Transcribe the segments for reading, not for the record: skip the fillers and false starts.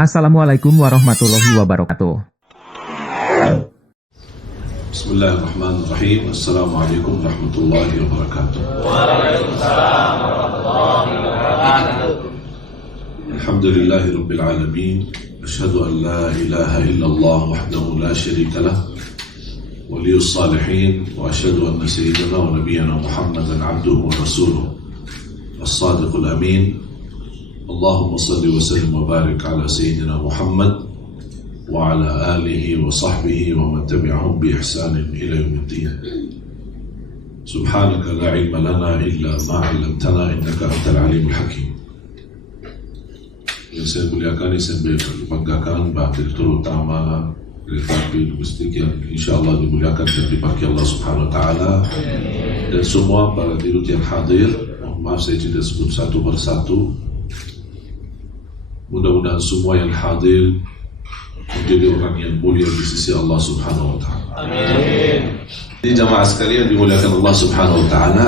Assalamualaikum warahmatullahi wabarakatuh. Bismillahirrahmanirrahim. Assalamualaikum warahmatullahi wabarakatuh. Waalaikumsalam warahmatullahi wabarakatuh. Alhamdulillahi rabbil alamin. Asyhadu an la ilaha illallah wahdahu la syarika lah, waliyus salihin, wa asyhadu anna sayyidana wa nabiyyana Muhammadan abduhu wa rasuluh as-sadiqul amin. Allahumma salli wa sallim wa barik ala sayyidina Muhammad wa ala alihi wa sahbihi wa man tabi'ahum bi ihsanin ila yaumiddin. Subhanaka la ilma lana illa ma 'allamtana innaka antal alimul hakim. Yang saya muliakan, saya banggakan Pak Direktur Utama Kereta Api Domestik yang insyaAllah dimuliakan dan dipakai Allah Subhanahu Wa Taala, dan semua para dirut yang hadir. Maaf saya tidak sebut satu persatu. Mudah-mudahan semua yang hadir menjadi orang yang mulia di sisi Allah Subhanahu Wa Taala. Amin. Di jamaah sekalian dimuliakan Allah Subhanahu Wa Taala,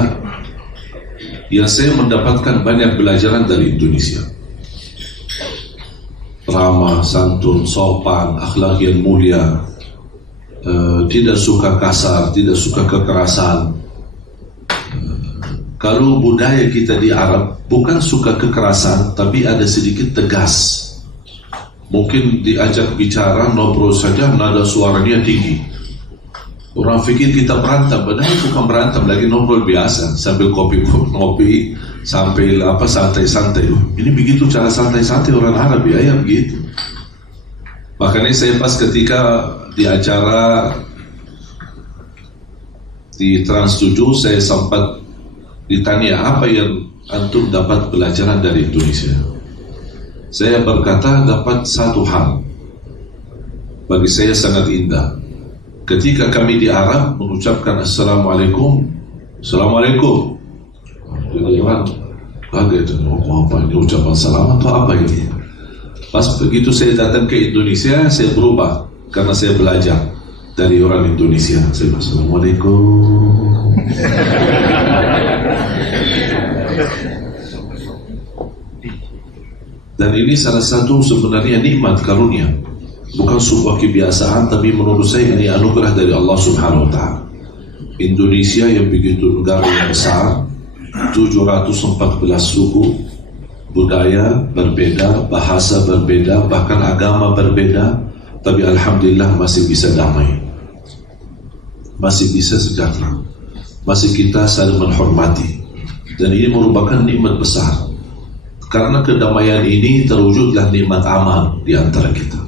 yang saya mendapatkan banyak pelajaran dari Indonesia. Ramah, santun, sopan, akhlak yang mulia, tidak suka kasar, tidak suka kekerasan. Kalau budaya kita di Arab bukan suka kekerasan, tapi ada sedikit tegas. Mungkin diajak bicara, ngobrol saja, nada suaranya tinggi. Orang fikir kita berantem, padahal bukan berantem, lagi ngobrol biasa sambil kopi, sampai santai-santai. Ini begitu cara santai-santai orang Arab ya begitu. Makanya saya pas ketika di acara di Trans 7 saya sempat ditanya apa yang antum dapat pelajaran dari Indonesia. Saya berkata dapat satu hal bagi saya sangat indah. Ketika kami di Arab mengucapkan Assalamualaikum, Assalamualaikum, orang kaget, apa ini ucapan salam atau apa ini? Pas begitu saya datang ke Indonesia, saya berubah karena saya belajar dari orang Indonesia. Saya Assalamualaikum. Dan ini salah satu sebenarnya nikmat karunia, bukan sebuah kebiasaan, tapi menurut saya ini anugerah dari Allah Subhanahu Wa Taala. Indonesia yang begitu negara yang besar, 714 suku, budaya berbeda, bahasa berbeda, bahkan agama berbeda, tapi alhamdulillah masih bisa damai, masih bisa sejahtera, masih kita saling menghormati, dan ini merupakan nikmat besar. Karena kedamaian ini terwujudlah nikmat amal di antara kita.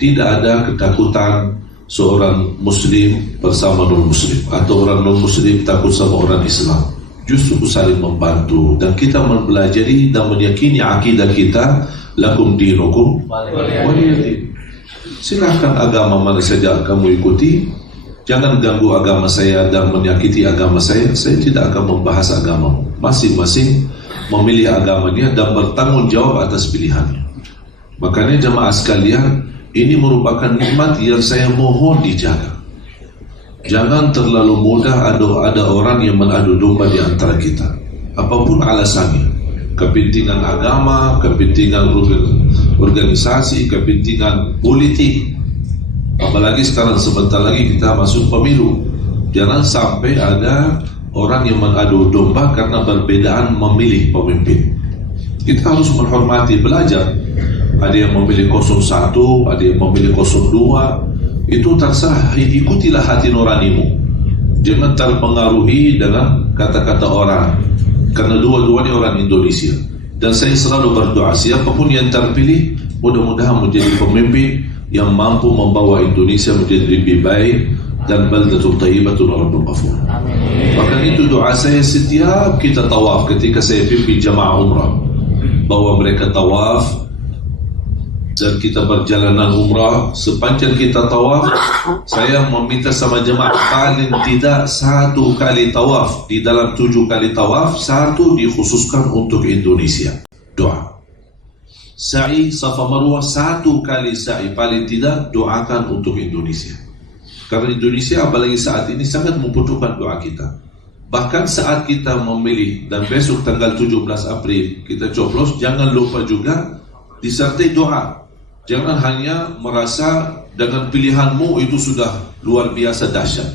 Tidak ada ketakutan seorang muslim bersama non-muslim, atau orang non-muslim takut sama orang Islam. Justru saling membantu, dan kita mempelajari dan meyakini akidah kita, lakum dinukum waliyadin. Silahkan agama mana saja kamu ikuti, jangan ganggu agama saya dan menyakiti agama saya. Saya tidak akan membahas agamamu. Masing-masing memilih agamanya dan bertanggung jawab atas pilihannya. Makanya jemaah sekalian, ini merupakan nikmat yang saya mohon dijaga. Jangan terlalu mudah ada orang yang mengadu domba di antara kita, apapun alasannya. Kepentingan agama, kepentingan organisasi, kepentingan politik. Apalagi sekarang sebentar lagi kita masuk pemilu. Jangan sampai ada orang yang mengadu domba karena perbedaan memilih pemimpin. Kita harus menghormati, belajar. Ada yang memilih 01, ada yang memilih 02. Itu terserah, ikutilah hati nuranimu. Jangan terpengaruhi dengan kata-kata orang, karena dua-duanya orang Indonesia. Dan saya selalu berdoa, siapapun yang terpilih, mudah-mudahan menjadi pemimpin yang mampu membawa Indonesia menjadi lebih baik, dan baldatun thayyibatun wa rabbun ghafur. Maka itu doa saya setiap kita tawaf, ketika saya pimpin jamaah umrah, bahwa mereka tawaf dan kita berjalanan umrah. Sepanjang kita tawaf, saya meminta sama jemaah paling tidak 1 kali tawaf. Di dalam 7 kali tawaf, 1 dikhususkan untuk Indonesia. Doa sa'i Safa Marwah, 1 kali sa'i paling tidak doakan untuk Indonesia. Karena Indonesia apalagi saat ini sangat membutuhkan doa kita. Bahkan saat kita memilih dan besok tanggal 17 April kita coblos, jangan lupa juga disertai doa. Jangan hanya merasa dengan pilihanmu itu sudah luar biasa dahsyat.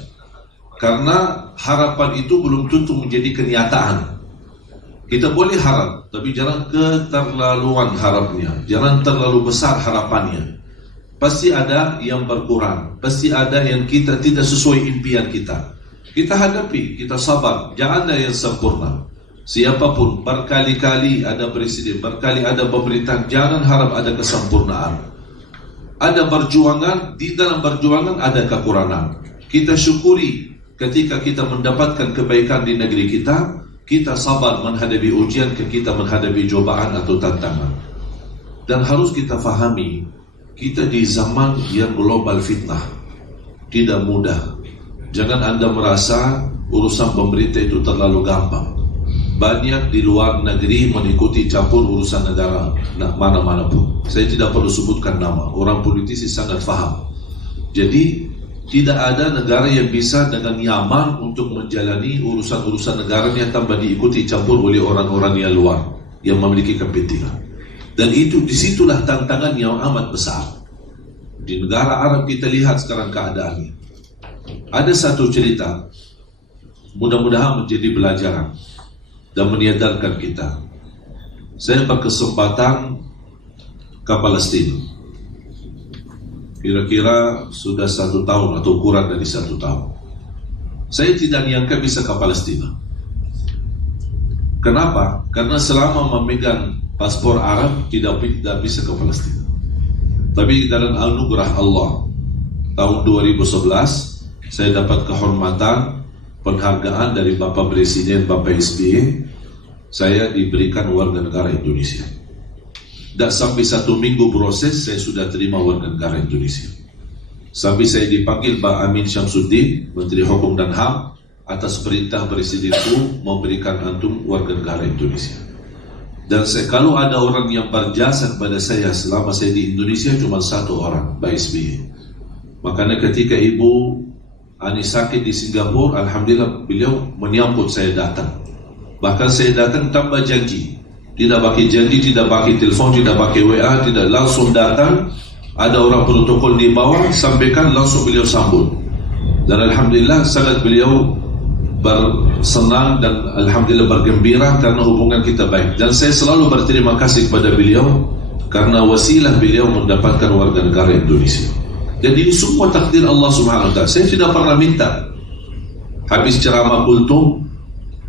Karena harapan itu belum tentu menjadi kenyataan. Kita boleh harap, tapi jangan keterlaluan harapnya. Jangan terlalu besar harapannya. Pasti ada yang berkurang. Pasti ada yang kita tidak sesuai impian kita. Kita hadapi, kita sabar. Jangan ada yang sempurna. Siapapun, berkali-kali ada presiden, berkali ada pemerintahan, jangan harap ada kesempurnaan. Ada perjuangan, di dalam perjuangan ada kekurangan. Kita syukuri ketika kita mendapatkan kebaikan di negeri kita, kita sabar menghadapi ujian, kita menghadapi cobaan atau tantangan. Dan harus kita fahami, kita di zaman yang global fitnah, tidak mudah. Jangan Anda merasa urusan pemerintah itu terlalu gampang. Banyak di luar negeri mengikuti campur urusan negara mana-mana pun. Saya tidak perlu sebutkan nama. Orang politisi sangat faham. Jadi tidak ada negara yang bisa dengan nyaman untuk menjalani urusan-urusan negaranya tanpa diikuti campur oleh orang-orang yang luar yang memiliki kepentingan. Dan itu disitulah tantangan yang amat besar. Di negara Arab kita lihat sekarang keadaannya. Ada satu cerita, mudah-mudahan menjadi pelajaran dan menyadarkan kita. Saya berkesempatan ke Palestina. Kira-kira sudah 1 tahun atau kurang dari 1 tahun. Saya tidak nyangka bisa ke Palestina. Kenapa? Karena selama memegang paspor Arab tidak bisa ke Palestina. Tapi dalam anugerah Allah, tahun 2011 saya dapat kehormatan, penghargaan dari Bapak Presiden, Bapak SBY. Saya diberikan warga negara Indonesia. Dan sampai 1 minggu proses, saya sudah terima warga negara Indonesia. Sampai saya dipanggil Pak Amin Syamsuddin, Menteri Hukum dan HAM, atas perintah Presidenku memberikan antum warga negara Indonesia. Dan kalau ada orang yang berjasa kepada saya selama saya di Indonesia, cuma 1 orang, Pak SBY. Makanya ketika Ibu Ani sakit di Singapura, alhamdulillah beliau menyambut saya datang. Bahkan saya datang tanpa janji. Tidak pakai janji, tidak pakai telepon, tidak pakai WA, tidak, langsung datang. Ada orang protokol di bawah, sampaikan, langsung beliau sambut. Dan alhamdulillah sangat beliau bersenang dan alhamdulillah bergembira karena hubungan kita baik. Dan saya selalu berterima kasih kepada beliau karena wasilah beliau mendapatkan warga negara Indonesia. Jadi semua takdir Allah Subhanahu wa ta'ala. Saya tidak pernah minta. Habis ceramah kultum,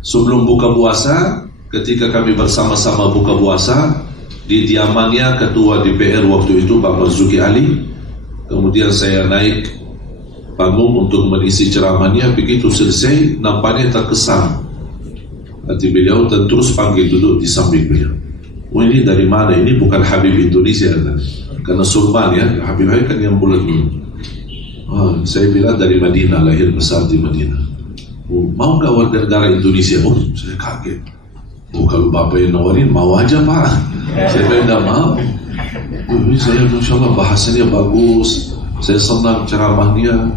sebelum buka puasa, ketika kami bersama-sama buka puasa, di diamannya Ketua DPR waktu itu Pak Marzuki Ali, kemudian saya naik panggung untuk mengisi ceramahnya. Begitu selesai, nampaknya terkesan hati beliau dan terus panggil duduk di samping beliau. Oh, ini dari mana? Ini bukan Habib Indonesia kan? Karena surban ya, Habib kan yang bulat dulu. Oh, saya bilang dari Madinah, lahir besar di Madinah. Oh, mau gak warga negara Indonesia? Oh, saya kaget. Oh, kalau Bapak yang nawarin, mau aja Pak. Saya bilang tidak mau. Oh, ini saya Masya Allah bahasanya bagus. Saya senang ceramahnya.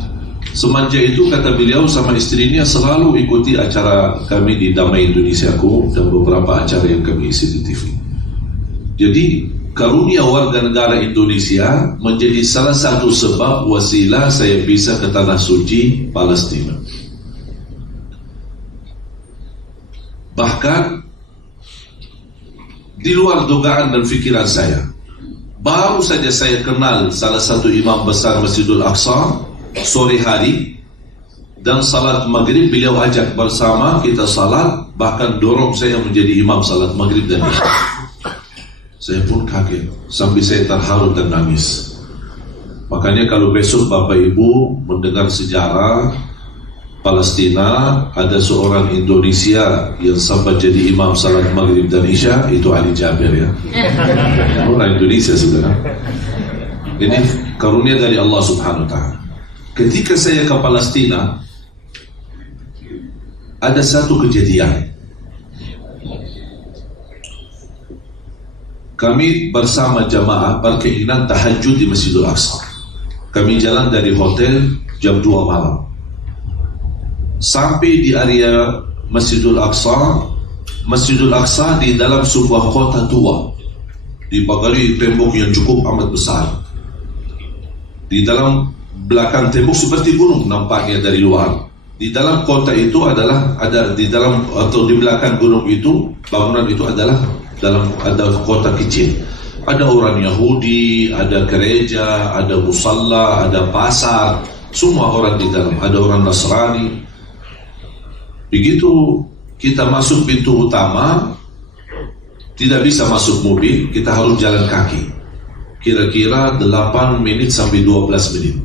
Semenjak itu kata beliau sama istrinya selalu ikuti acara kami di Damai Indonesiaku dan beberapa acara yang kami isi di TV. Jadi karunia warga negara Indonesia menjadi salah satu sebab wasilah saya bisa ke tanah suci Palestina. Bahkan di luar dugaan dan fikiran saya, baru saja saya kenal salah satu imam besar Masjidul Aqsa sore hari, dan salat maghrib beliau ajak bersama kita salat, bahkan dorong saya menjadi imam salat maghrib dan isya. Saya pun kaget, sampai saya terharu dan nangis. Makanya kalau besok Bapak Ibu mendengar sejarah Palestina, ada seorang Indonesia yang sempat jadi imam salat maghrib dan isya, itu Ali Jabir ya. Orang Indonesia sebenarnya. Ini karunia dari Allah Subhanahu wa ta'ala. Ketika saya ke Palestina, ada satu kejadian. Kami bersama jamaah berkeinginan tahajud di Masjidul Aqsa. Kami jalan dari hotel jam 2 malam. Sampai di area Masjidul Aqsa. Masjidul Aqsa di dalam sebuah kota tua. dipagari tembok yang cukup amat besar. Di dalam belakang tembok seperti gunung nampaknya dari luar. Di dalam kota itu adalah ada di dalam atau di belakang gunung itu, bangunan itu adalah ada kota kecil. Ada orang Yahudi, ada gereja, ada musalla, ada pasar, semua orang di dalam. Ada orang Nasrani. Begitu kita masuk pintu utama, tidak bisa masuk mobil, kita harus jalan kaki. Kira-kira 8 menit sampai 12 menit.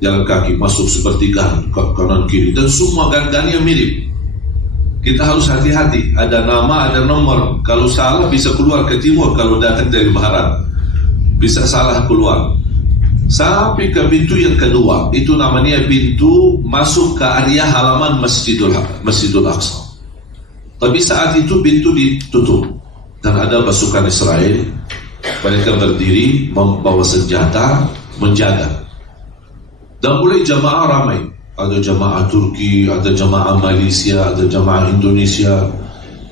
Jalan kaki, masuk seperti gang, kanan kiri, dan semua gang-gangnya mirip. Kita harus hati-hati, ada nama, ada nomor. Kalau salah bisa keluar ke timur, kalau datang dari barat bisa salah keluar. Sampai ke pintu yang kedua, itu namanya pintu masuk ke area halaman Masjidul Aqsa. Tapi saat itu pintu ditutup dan ada pasukan Israel. Mereka berdiri membawa senjata menjaga. Dan mulai jamaah ramai. Ada jamaah Turki, ada jamaah Malaysia, ada jamaah Indonesia.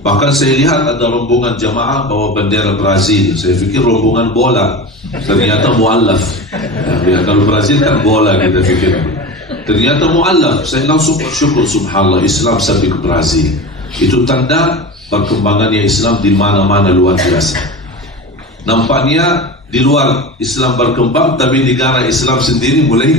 Bahkan saya lihat ada rombongan jamaah bawa bendera Brazil. Saya pikir rombongan bola, ternyata mu'allaf. Ya, kalau Brazil kan bola kita pikir. Ternyata mu'allaf. Saya langsung bersyukur, subhanallah, Islam sampai ke Brazil. Itu tanda perkembangannya Islam di mana-mana luar biasa. Nampaknya di luar Islam berkembang, tapi negara Islam sendiri mulai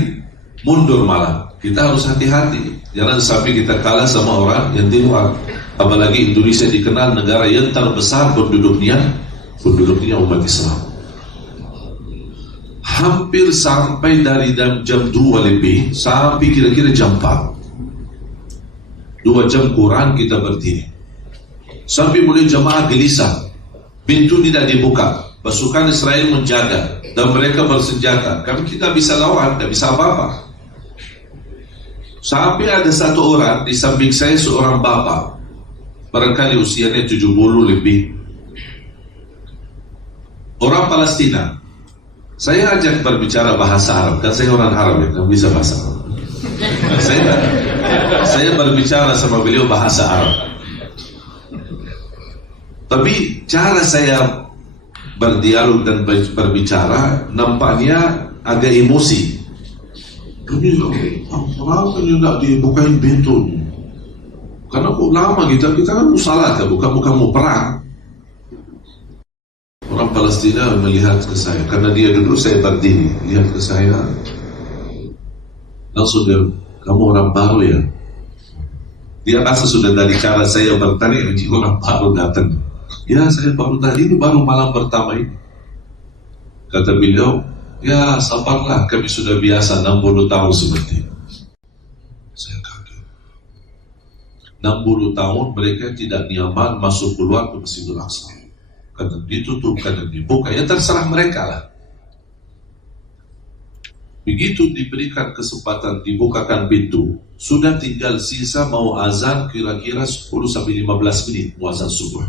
mundur malah. Kita harus hati-hati, jangan sampai kita kalah sama orang yang di luar. Apalagi Indonesia dikenal negara yang terbesar penduduknya umat Islam. Hampir sampai dari jam 2 lebih sampai kira-kira jam 4. 2 jam kurang kita berdiri. Sampai mulai jamaah gelisah. Pintu tidak dibuka. Pasukan Israel menjaga dan mereka bersenjata. Kami kita bisa lawan, tidak bisa apa-apa. Sampai ada satu orang di samping saya, seorang bapak, barangkali usianya 70 lebih, orang Palestina. Saya ajak berbicara bahasa Arab, kan saya orang Arab ya, kan bisa bahasa Arab. Saya berbicara sama beliau bahasa Arab. Tapi cara saya berdialog dan berbicara nampaknya agak emosi. Kami kenapa tidak dibukain pintu? Karena kok lama kita kan mau salat, bukan mau perang. Orang Palestina melihat ke saya, karena dia duduk saya berdiri, lihat ke saya, langsung dia, kamu orang baru ya? Dia rasa sudah dari cara saya bertanya, ini orang baru datang. Ya saya baru tadi, ini baru malam pertama ini. Kata beliau, ya sabarlah, kami sudah biasa 60 tahun seperti ini. Saya kaget. 60 tahun mereka tidak nyaman masuk keluar ke Masjidul Aqsa. Kadang ditutup, kadang dibuka, ya terserah mereka lah. Begitu diberikan kesempatan dibukakan pintu, sudah tinggal sisa mau azan kira-kira 10-15 menit mau azan subuh.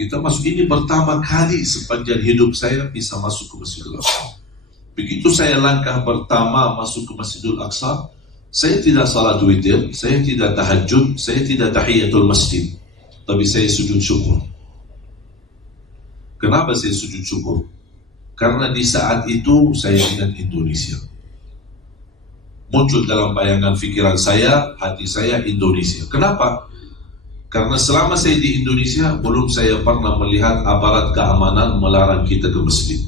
Kita masuk, ini pertama kali sepanjang hidup saya bisa masuk ke Masjidul Aqsa. Begitu saya langkah pertama masuk ke Masjidul Aqsa, saya tidak salat witir, saya tidak tahajud, saya tidak tahiyatul masjid, tapi saya sujud syukur. Kenapa saya sujud syukur? Karena di saat itu saya ingat Indonesia. Muncul dalam bayangan pikiran saya, hati saya, Indonesia. Kenapa? Karena selama saya di Indonesia, belum saya pernah melihat aparat keamanan melarang kita ke masjid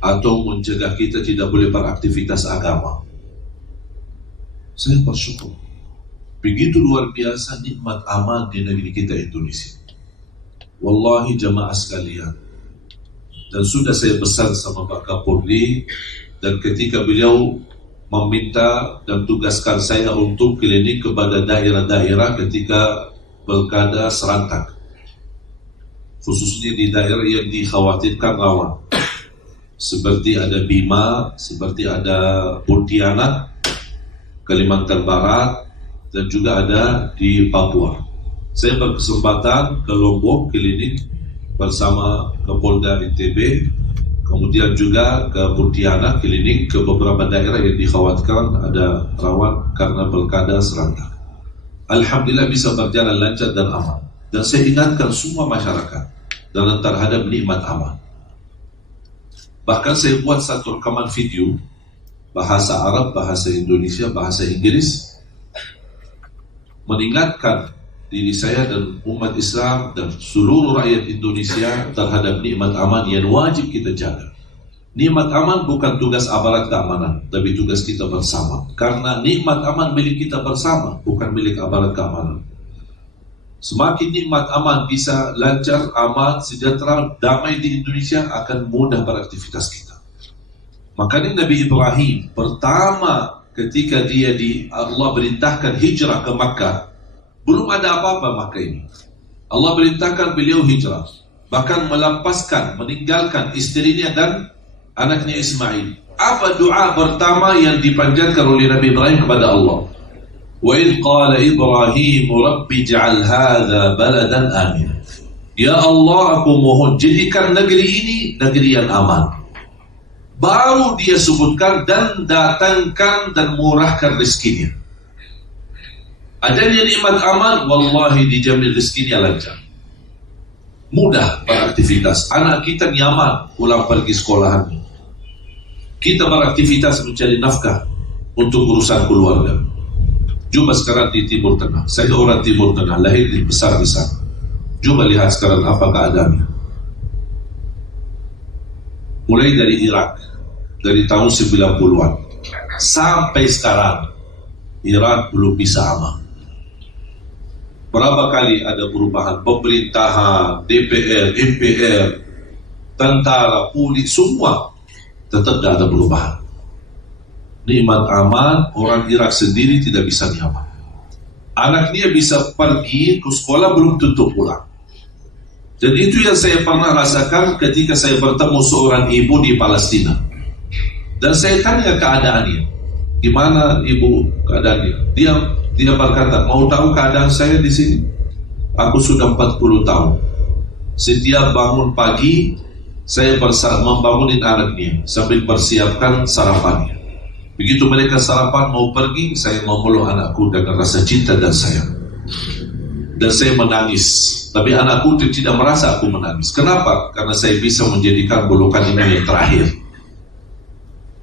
atau mencegah kita tidak boleh beraktivitas agama. Saya bersyukur. Begitu luar biasa nikmat aman di negeri kita Indonesia. Wallahi jamaah sekalian. Dan sudah saya pesan sama Pak Kapolri, dan ketika beliau meminta dan tugaskan saya untuk keliling kepada daerah-daerah ketika pilkada serentak, khususnya di daerah yang dikhawatirkan rawan, seperti ada Bima, seperti ada Pontianak, Kalimantan Barat, dan juga ada di Papua. Saya berkesempatan ke Lombok keliling bersama Kapolda NTB, kemudian juga ke Pontianak keliling ke beberapa daerah yang dikhawatirkan ada rawan karena pilkada serentak. Alhamdulillah bisa berjalan lancar dan aman. Dan saya ingatkan semua masyarakat, dan terhadap nikmat aman. Bahkan saya buat satu rekaman video bahasa Arab, bahasa Indonesia, bahasa Inggris, mengingatkan diri saya dan umat Islam dan seluruh rakyat Indonesia terhadap nikmat aman yang wajib kita jaga. Nikmat aman bukan tugas aparat keamanan, tapi tugas kita bersama. Karena nikmat aman milik kita bersama, bukan milik aparat keamanan. Semakin nikmat aman bisa lancar, aman, sejahtera, damai di Indonesia, akan mudah beraktivitas kita. Makanya Nabi Ibrahim pertama ketika Allah perintahkan hijrah ke Makkah, belum ada apa-apa Makkah ini. Allah perintahkan beliau hijrah, bahkan melepaskan, meninggalkan istrinya dan anaknya Ismail. Apa doa pertama yang dipanjatkan oleh Nabi Ibrahim kepada Allah? Wa idh qala Ibrahim rabbi ij'al hadha baladan amin. Ya Allah, aku mohon jadikan negeri ini negeri yang aman. Baru dia sebutkan dan datangkan dan murahkan rezekinya. Adanya nikmat aman, wallahi dijamin rezekinya lancar. Mudah beraktivitas. Anak kita nyaman pulang pergi sekolahan. Kita beraktivitas mencari nafkah untuk urusan keluarga. Coba sekarang di Timur Tengah. Saya orang Timur Tengah, lahir dan besar di sana. Coba lihat sekarang apa keadaannya. Mulai dari Irak, dari tahun 90-an sampai sekarang, Irak belum bisa aman. Berapa kali ada perubahan pemerintahan, DPR, MPR, tentara, polis, semua tetap tidak ada perubahan. Nikmat aman, orang Irak sendiri tidak bisa nyaman. Anaknya bisa pergi ke sekolah, belum tentu pulang. Dan itu yang saya pernah rasakan ketika saya bertemu seorang ibu di Palestina. Dan saya tanya keadaannya, gimana ibu keadaannya? Dia berkata, mau tahu keadaan saya di sini? Aku sudah 40 tahun. Setiap bangun pagi, saya membangunin anaknya sambil persiapkan sarapannya. Begitu mereka sarapan mau pergi, saya memeluk anakku dengan rasa cinta dan sayang. Dan saya menangis. Tapi anakku tidak merasa aku menangis. Kenapa? Karena saya bisa menjadikan pelukan ini yang terakhir.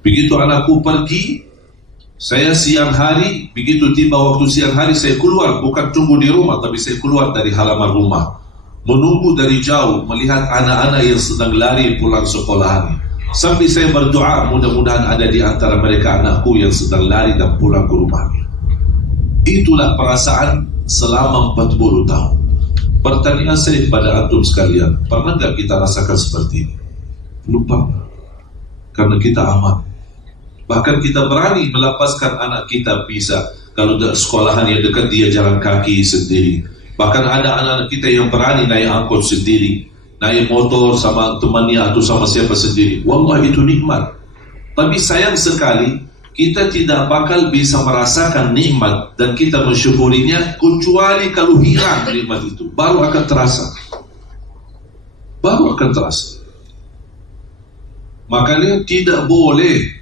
Begitu anakku pergi, saya siang hari, begitu tiba waktu siang hari, saya keluar, bukan tunggu di rumah, tapi saya keluar dari halaman rumah, menunggu dari jauh, melihat anak-anak yang sedang lari pulang sekolahannya. Sampai saya berdoa, mudah-mudahan ada di antara mereka anakku yang sedang lari dan pulang ke rumahnya. Itulah perasaan selama 40 tahun. Pertanyaan saya kepada antum sekalian, pernah nggak kita rasakan seperti ini? Belum pernah. Karena kita aman. Bahkan kita berani melepaskan anak kita bisa. Kalau sekolahan yang dekat, dia jalan kaki sendiri. Bahkan ada anak-anak kita yang berani naik angkot sendiri, naik motor sama temannya atau sama siapa sendiri. Wallah, itu nikmat. Tapi sayang sekali, kita tidak bakal bisa merasakan nikmat dan kita mensyukurinya kecuali kalau hilang nikmat itu. Baru akan terasa. Baru akan terasa. Makanya tidak boleh,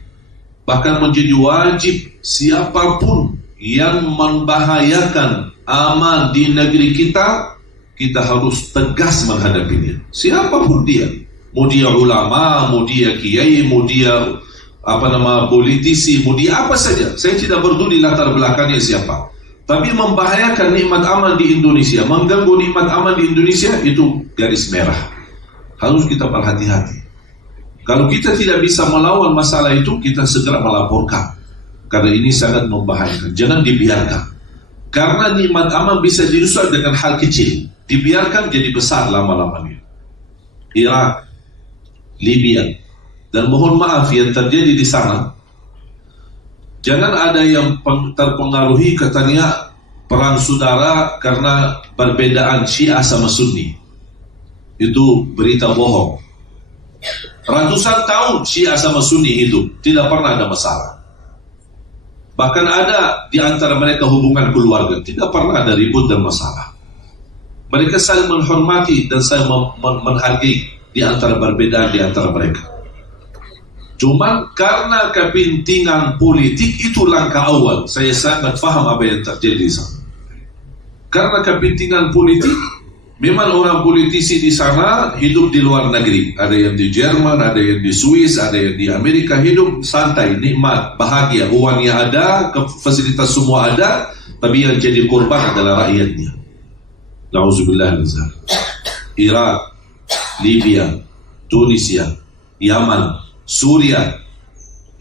bahkan menjadi wajib, siapapun yang membahayakan aman di negeri kita, kita harus tegas menghadapinya. Siapapun dia, mau dia ulama, mau dia kiai, mau dia politisi, mau dia apa saja. Saya tidak peduli latar belakangnya siapa. Tapi membahayakan nikmat aman di Indonesia, mengganggu nikmat aman di Indonesia, itu garis merah. Harus kita berhati-hati. Kalau kita tidak bisa melawan masalah itu, kita segera melaporkan. Karena ini sangat membahayakan. Jangan dibiarkan. Karena nikmat aman bisa dirusak dengan hal kecil. Dibiarkan jadi besar lama-lamanya. Irak, Libya, dan mohon maaf yang terjadi di sana. Jangan ada yang terpengaruhi katanya perang saudara karena perbedaan Syiah sama Sunni. Itu berita bohong. Ratusan tahun Syiah sama Sunni hidup, tidak pernah ada masalah. Bahkan ada di antara mereka hubungan keluarga, tidak pernah ada ribut dan masalah. Mereka saling menghormati dan saling menghargai di antara perbedaan di antara mereka. Cuman karena kepentingan politik, itu langkah awal. Saya sangat paham apa yang terjadi di sana. Karena kepentingan politik, Memang orang politisi di sana hidup di luar negeri. Ada yang di Jerman, ada yang di Swiss, ada yang di Amerika. Hidup santai, nikmat, bahagia. Uangnya ada, fasilitas semua ada, tapi yang jadi korban adalah rakyatnya. Na'udzubillah min dzalik. Irak, Libya, Tunisia, Yaman, Suria,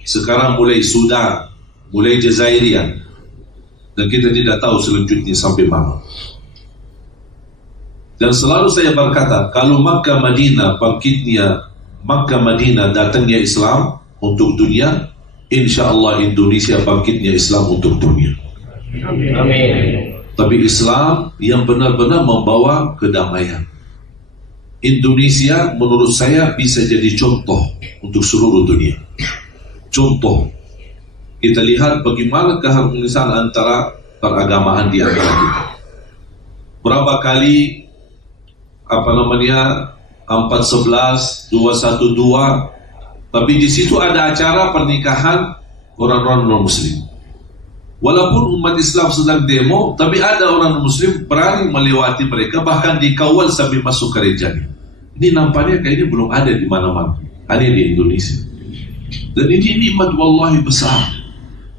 sekarang mulai Sudan, mulai Jazairian, dan kita tidak tahu selanjutnya sampai mana. Dan selalu saya berkata, kalau Makkah Madinah bangkitnya, Makkah Madinah datangnya Islam untuk dunia, insya Allah Indonesia bangkitnya Islam untuk dunia. Amin. Tapi Islam yang benar-benar membawa kedamaian. Indonesia menurut saya bisa jadi contoh untuk seluruh dunia. Contoh. Kita lihat bagaimana keharmonisan antara peragamaan di antara kita. Berapa kali 411, 212, tapi di situ ada acara pernikahan orang-orang non-muslim. Walaupun umat Islam sedang demo, tapi ada orang muslim berani melewati mereka, bahkan dikawal sampai masuk gerejanya. Ini nampaknya kayaknya belum ada di mana-mana, hanya di Indonesia. Dan ini nikmat wallahi besar.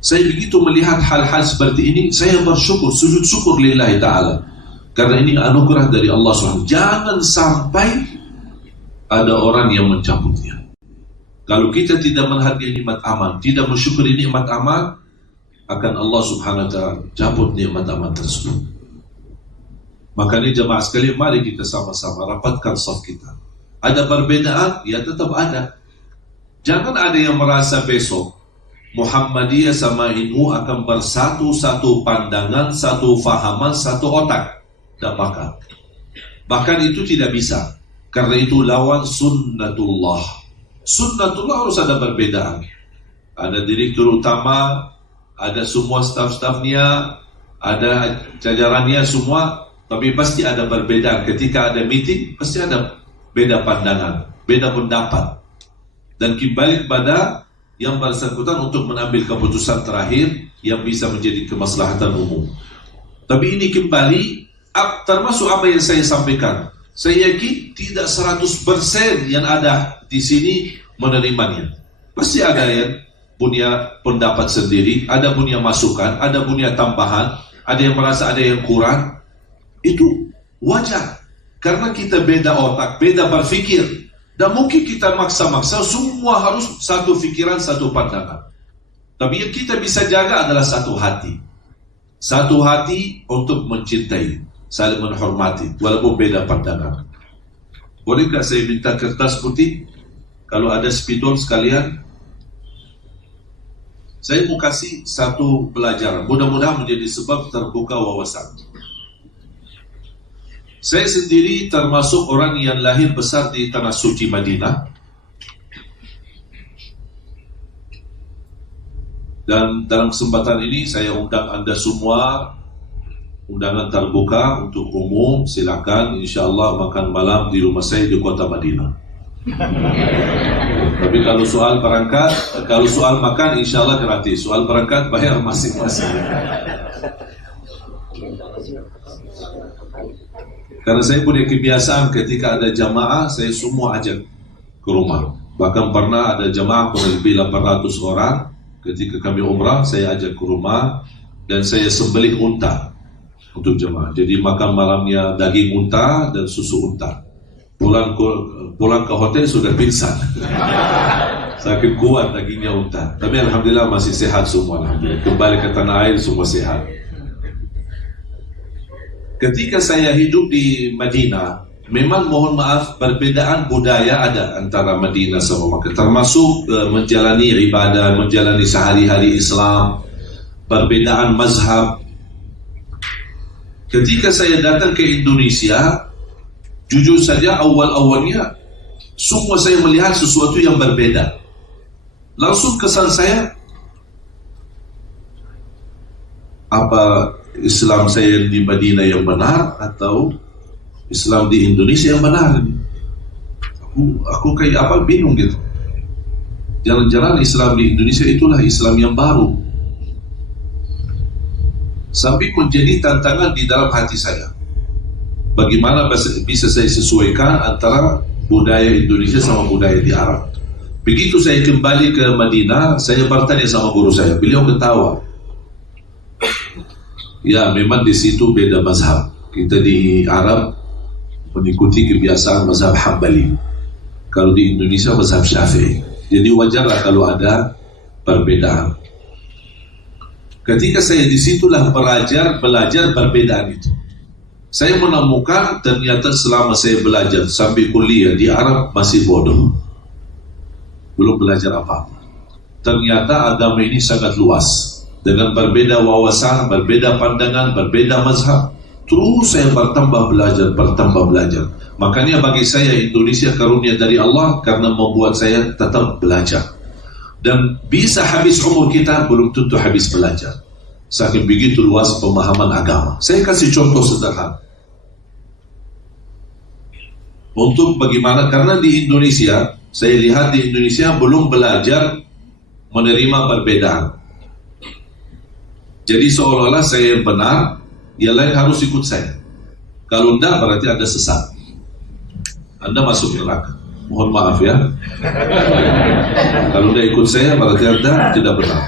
Saya begitu melihat hal-hal seperti ini, saya bersyukur, sujud syukur lillahi ta'ala. Karena ini anugerah dari Allah SWT. Jangan sampai ada orang yang mencabutnya. Kalau kita tidak menghargai nikmat aman, tidak mensyukuri nikmat aman, akan Allah Subhanahu wa ta'ala cabut nikmat aman tersebut. Makanya jemaah sekalian, mari kita sama-sama rapatkan saf kita. Ada perbedaan, ya tetap ada. Jangan ada yang merasa besok Muhammadiyah sama NU akan bersatu, satu pandangan, satu fahaman, satu otak. Tak bakal. Bahkan itu tidak bisa, karena itu lawan sunnatullah. Sunnatullah harus ada perbedaan. Ada direktur utama, ada semua staf-stafnya, ada jajarannya semua, tapi pasti ada perbedaan. Ketika ada meeting, pasti ada beda pandangan, beda pendapat. Dan kembali kepada yang bersangkutan untuk mengambil keputusan terakhir yang bisa menjadi kemaslahatan umum. Tapi ini kembali termasuk apa yang saya sampaikan. Saya yakin tidak 100% yang ada di sini menerimanya. Pasti ada yang punya pendapat sendiri, ada punya masukan, ada punya tambahan, ada yang merasa ada yang kurang. Itu wajar, karena kita beda otak, beda berpikir. Dan mungkin kita maksa-maksa semua harus satu pikiran, satu pandangan. Tapi yang kita bisa jaga adalah satu hati. Satu hati untuk mencintai, saling menghormati, walaupun beda pandangan. Bolehkah saya minta kertas putih? Kalau ada spidol sekalian, saya mau kasih satu pelajaran. Mudah-mudahan menjadi sebab terbuka wawasan. Saya sendiri termasuk orang yang lahir besar di tanah suci Madinah. Dan dalam kesempatan ini saya undang Anda semua, undangan terbuka untuk umum, silakan insyaallah makan malam di rumah saya di kota Madinah. Tapi kalau soal berangkat, kalau soal makan insyaallah gratis, soal berangkat bayar masing-masing. Karena saya punya kebiasaan ketika ada jamaah, saya semua ajak ke rumah. Bahkan pernah ada jamaah kurang lebih 800 orang, ketika kami umrah, saya ajak ke rumah dan saya sembelih unta untuk jemaah. Jadi makan malamnya daging unta dan susu unta. Pulang ke hotel sudah pingsan. Sakit kuat dagingnya unta. Tapi alhamdulillah masih sehat semua. Alhamdulillah. Kembali ke tanah air semua sehat. Ketika saya hidup di Madinah, memang mohon maaf perbedaan budaya ada antara Madinah sama Makkah. Termasuk menjalani ibadah, menjalani sehari-hari Islam, perbedaan mazhab. Ketika saya datang ke Indonesia, jujur saja awal-awalnya semua saya melihat sesuatu yang berbeda. Langsung kesan saya, apa Islam saya di Madinah yang benar atau Islam di Indonesia yang benar? Aku kayak apa bingung gitu. Jangan-jangan Islam di Indonesia itulah Islam yang baru. Sampai menjadi tantangan di dalam hati saya. bagaimana bisa saya sesuaikan antara budaya Indonesia sama budaya di Arab. Begitu saya kembali ke Madinah, saya bertanya sama guru saya, beliau ketawa. Ya, memang di situ beda mazhab. Kita di Arab mengikuti kebiasaan mazhab Hambali. Kalau di Indonesia mazhab Syafi'i. Jadi wajarlah kalau ada perbedaan. Ketika saya disitulah belajar perbedaan itu. Saya menemukan ternyata selama saya belajar sampai kuliah di Arab masih bodoh. Belum belajar apa-apa. Ternyata agama ini sangat luas. Dengan berbeda wawasan, berbeda pandangan, berbeda mazhab. Terus saya bertambah belajar. Makanya bagi saya Indonesia karunia dari Allah karena membuat saya tetap belajar. Dan bisa habis umur kita belum tentu habis belajar. Saking begitu luas pemahaman agama. Saya kasih contoh sederhana. Untuk bagaimana, karena di Indonesia, saya lihat di Indonesia belum belajar menerima perbedaan. Jadi seolah-olah saya yang benar, yang lain harus ikut saya. Kalau tidak berarti Anda sesat. Anda masuk neraka. Mohon maaf ya. Kalau tidak ikut saya berarti Anda tidak benar.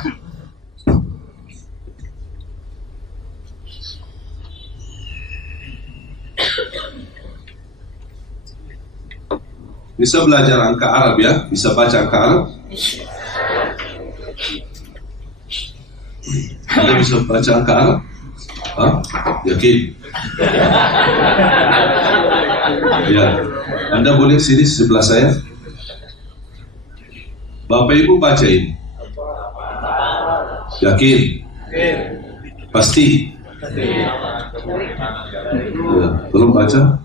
Bisa belajar angka Arab ya? Bisa baca angka Arab? Anda bisa baca angka Arab? Hah? Yakin? Ya. Anda boleh sini sebelah saya. Bapak Ibu bacain. Yakin? Pasti? Ya. Belum baca?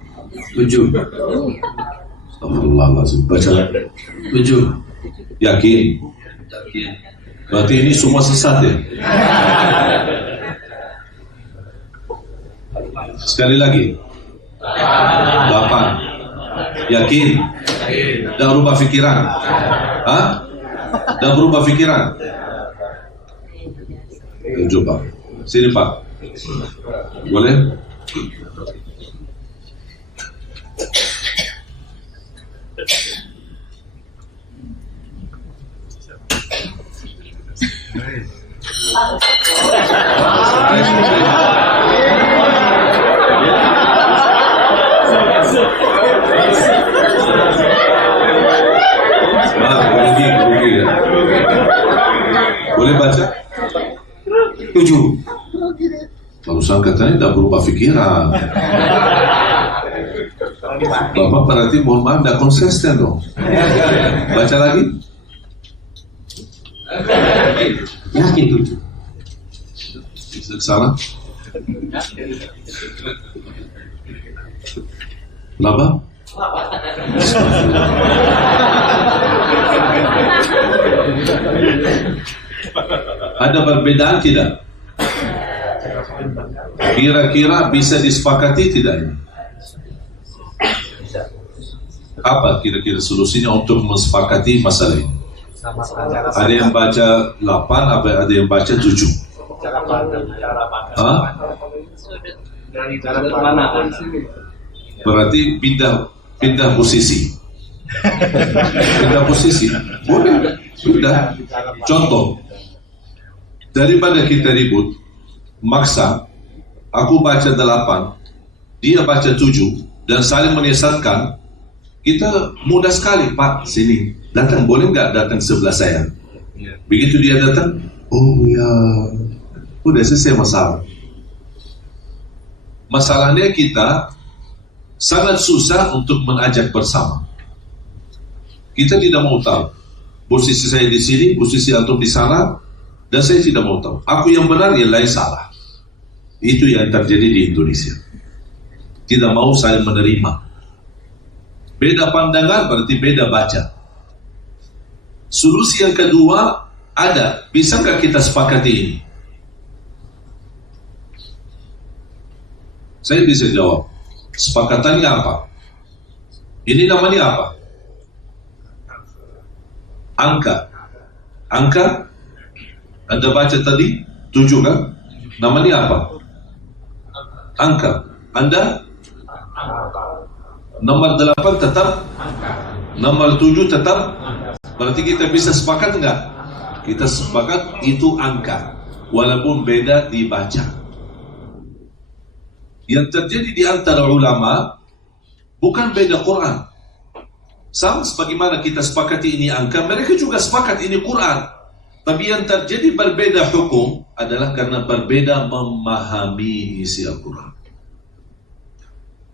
7. Astagfirullahaladzim. Baca 7. Yakin? Berarti ini semua sesat ya? Sekali lagi. 8. Yakin? Dah berubah fikiran? Hah? Dah berubah fikiran? Coba. Sini Pak. Boleh? Rugi ya. Boleh baca? 7. Barusan katanya tidak berubah pikiran. Bapak berarti mohon maaf tidak konsisten dong. Baca lagi. Yakin 7. Bisa ke sana. Kenapa? Ada perbedaan tidak? Kira-kira bisa disepakati tidak? Apa kira-kira solusinya untuk mensepakati masalah ini? Ada yang baca 8, ada yang baca 7. Hah? Berarti pindah posisi. Pindah posisi. Boleh. Sudah. Contoh. Daripada kita ribut, maksa, aku baca 8, dia baca 7, dan saling menyesatkan, kita mudah sekali, Pak, sini. Datang, boleh nggak datang sebelah saya? Begitu dia datang, oh ya, udah selesai masalah. Masalahnya kita sangat susah untuk mengajak bersama. Kita tidak mau tahu posisi saya di sini, posisi antum di sana, dan saya tidak mau tahu. Aku yang benar, yang lain salah. Itu yang terjadi di Indonesia. Tidak mau saling menerima. Beda pandangan berarti beda baca. Solusi yang kedua ada. Bisakah kita sepakati ini? Saya bisa jawab. Sepakatannya apa? Ini namanya apa? Angka. Angka? Anda baca tadi 7 kan? Namanya apa? Angka. Anda Nombor 8 tetap, nombor 7 tetap. Berarti kita bisa sepakat enggak? Kita sepakat itu angka, walaupun beda dibaca. Yang terjadi di antara ulama bukan beda Quran. Sama sebagaimana kita sepakati ini angka, mereka juga sepakat ini Quran. Tapi yang terjadi berbeda hukum adalah karena berbeda memahami isi Al-Quran.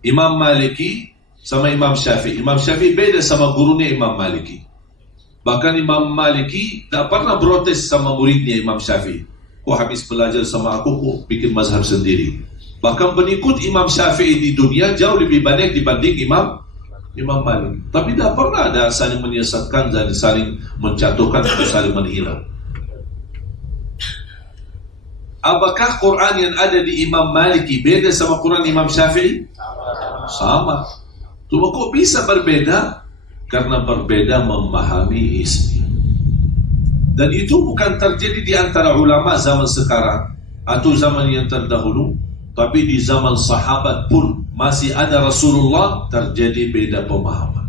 Imam Maliki sama Imam Syafi'i. Imam Syafi'i beda sama gurunya Imam Maliki. Bahkan Imam Maliki tak pernah protes sama muridnya Imam Syafi'i. Kau habis belajar sama aku, kau bikin mazhab sendiri. Bahkan pengikut Imam Syafi'i di dunia jauh lebih banyak dibanding Imam Malik. Tapi tak pernah ada saling menyesatkan dan saling menjatuhkan atau saling menghina. Apakah Quran yang ada di Imam Maliki beda sama Quran Imam Syafi'i? Sama. Cuma kok bisa berbeda? Karena berbeda memahami isi. Dan itu bukan terjadi di antara ulama zaman sekarang atau zaman yang terdahulu, tapi di zaman sahabat pun masih ada Rasulullah terjadi beda pemahaman.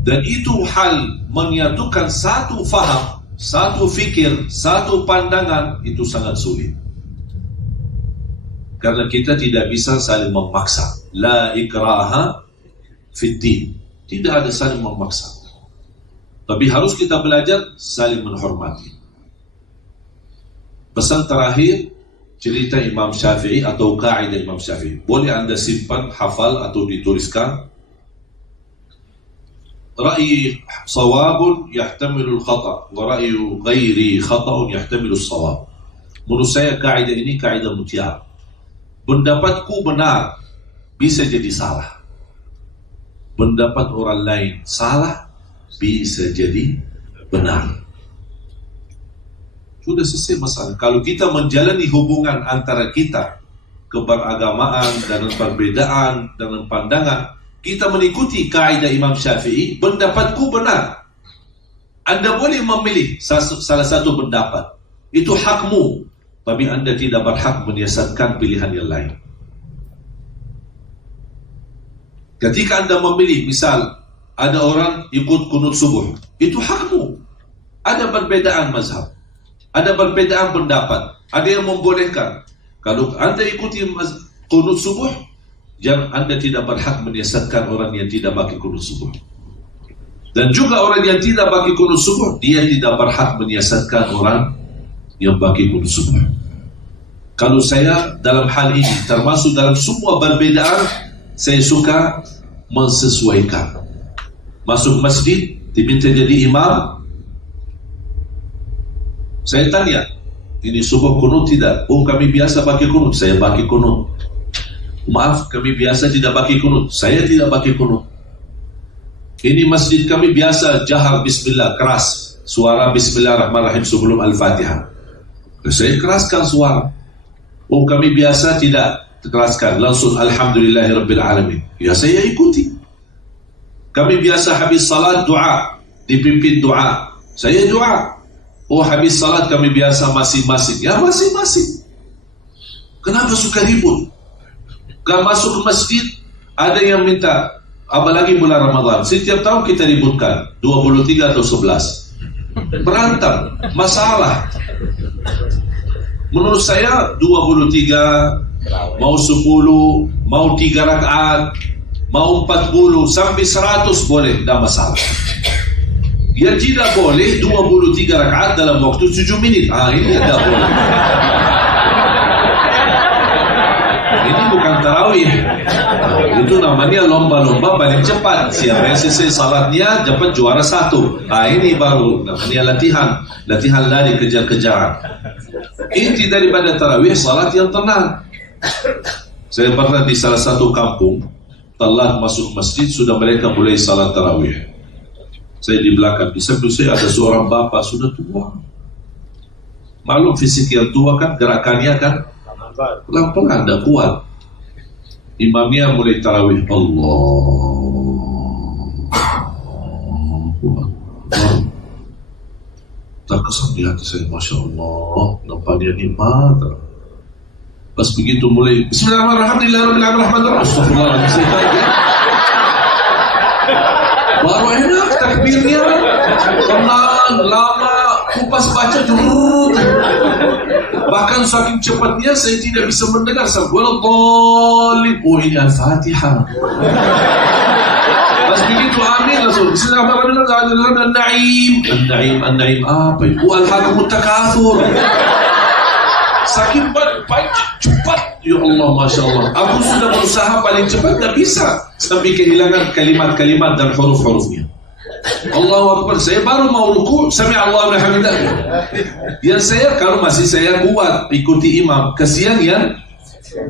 Dan itu hal menyatukan satu faham, satu fikir, satu pandangan itu sangat sulit. Karena kita tidak bisa saling memaksa. La ikraha fiddin. Tidak ada saling memaksa. Tapi harus kita belajar saling menghormati. Pesan terakhir, cerita Imam Syafi'i atau kaidah Imam Syafi'i. Boleh anda simpan, hafal atau dituliskan. Ra'yi sawabun yahtamilul khata' wa ra'yu ghairi khata'un yahtamilus sawab. Menurut saya kaidah ini kaidah mutiara. Pendapatku benar bisa jadi salah. Pendapat orang lain salah bisa jadi benar. Sudah selesai masalah. Kalau kita menjalani hubungan antara kita keberagamaan dan perbedaan dalam pandangan, kita mengikuti kaidah Imam Syafi'i, pendapatku benar. Anda boleh memilih salah satu pendapat. Itu hakmu. Tapi anda tidak berhak menyiasatkan pilihan yang lain. Ketika anda memilih, misal ada orang ikut kunut subuh, itu hakmu. Ada perbedaan mazhab, ada perbedaan pendapat, ada yang membolehkan. Kalau anda ikuti kunut subuh, jangan anda tidak berhak menyiasatkan orang yang tidak pakai kunut subuh. Dan juga orang yang tidak pakai kunut subuh, dia tidak berhak menyiasatkan orang yang pakai kunut subuh. Kalau saya dalam hal ini, termasuk dalam semua perbedaan, saya suka mensesuaikan. Masuk masjid, diminta jadi imam, saya tanya, ini subuh kunut tidak? Oh, kami biasa pakai kunut, saya pakai kunut. Maaf, kami biasa tidak pakai kunut, saya tidak pakai kunut. Ini masjid kami biasa jahar bismillah, keras suara bismillahirrahmanirrahim sebelum al-fatihah, saya keraskan suara. Oh, kami biasa tidak keraskan, langsung alhamdulillahirabbil alamin, ya saya ikuti. Kami biasa habis salat doa, dipimpin doa, saya doa. Oh, habis salat kami biasa masing-masing, ya masing-masing. Kenapa suka ribut? Kalau masuk ke masjid, ada yang minta, apalagi bulan Ramadan, setiap tahun kita ributkan 23 atau 11, berantem, masalah. Menurut saya 23, mau 10, mau 3 rakaat, mau 40 sampai 100 boleh, tidak masalah. Yang tidak boleh 23 rakaat dalam waktu 7 menit. Ini tidak boleh. Ini bukan tarawih. Itu namanya lomba-lomba paling cepat. Siapa yang selesai salatnya dapat juara 1. Ini baru namanya latihan lari kejar-kejaran. Inti daripada tarawih salat yang tenang. Saya pernah di salah satu kampung, telat masuk masjid, sudah mereka mulai salat tarawih. Saya di belakang, di samping saya ada seorang bapak sudah tua. Maklum fisik yang tua kan, gerakannya kan pelan-pelan, tidak kuat. Imamnya mulai tarawih, Allah. Terkesan di hati saya, Masya Allah, nampaknya nikmat. Pas begitu mulai Bismillahirrahmanirrahim, astagfirullahaladzim, baru enak takbirnya, tenang, lama, kupas baca jurut. Bahkan saking cepatnya saya tidak bisa mendengar Waladhdallin. Oh, ini Al-Fatihah. Pas begitu amin langsung Bismillahirrahmanirrahim. An-Na'im apa itu? Al-Hakumut Takatsur. Saking cepat, ya Allah, Masya Allah. Aku sudah berusaha paling cepat, tak bisa sampai kehilangan kalimat-kalimat dan huruf-hurufnya. Allahu Akbar, saya baru mau ruku, sami Allahu liman hamidah. Yang saya, kalau masih saya kuat ikuti imam, kasihan ya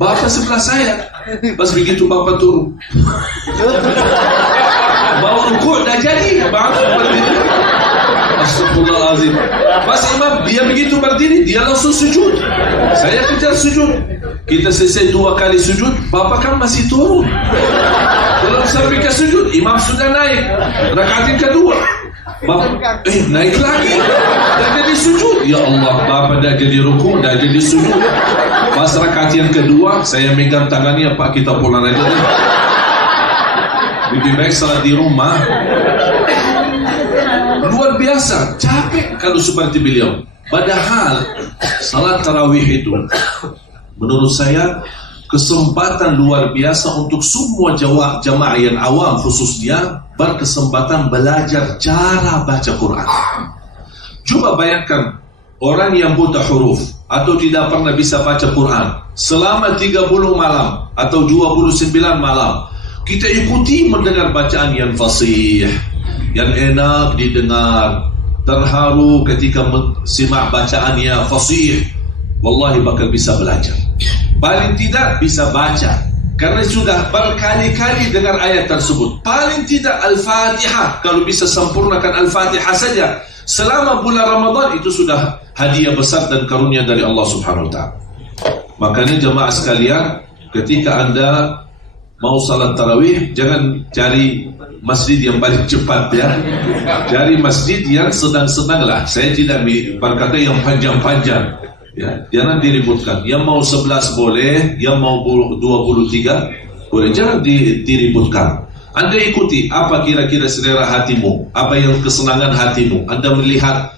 bapak sebelah saya. Pas begitu bapak turun, mau ruku dah jadi, bapak berdiri. Astagfirullahaladzim. Pas imam dia begitu berdiri, dia langsung sujud. Saya kejar sujud. Kita selesai 2 kali sujud, bapak kan masih turun. Belum sampai ke sujud, imam sudah naik. Rakaat yang kedua, bapak naik lagi. Dah jadi sujud. Ya Allah, bapak dah jadi ruku, dah jadi sujud. Pas rakaat yang kedua, saya megang tangannya, Pak, kita pulang aja deh. Lebih baik salat di rumah. Luar biasa, capek kalau seperti beliau. Padahal salat tarawih itu menurut saya kesempatan luar biasa untuk semua jamaah yang awam khususnya berkesempatan belajar cara baca Quran. Coba bayangkan orang yang buta huruf atau tidak pernah bisa baca Quran selama 30 malam atau 29 malam. Kita ikuti mendengar bacaan yang fasih, yang enak didengar, terharu ketika simak bacaannya fasih. Wallahi bakal bisa belajar. Paling tidak bisa baca, karena sudah berkali-kali dengar ayat tersebut. Paling tidak Al-Fatihah, kalau bisa sempurnakan Al-Fatihah saja selama bulan Ramadan, itu sudah hadiah besar dan karunia dari Allah Subhanahu wa ta'ala. Makanya jemaah sekalian, ketika Anda mau salat tarawih, jangan cari masjid yang paling cepat ya. Cari masjid yang sedang-sedang lah. Saya tidak berkata yang panjang-panjang ya. Jangan diributkan. Yang mau 11 boleh, yang mau 23 boleh. Jangan diributkan. Anda ikuti apa kira-kira selera hatimu, apa yang kesenangan hatimu. Anda melihat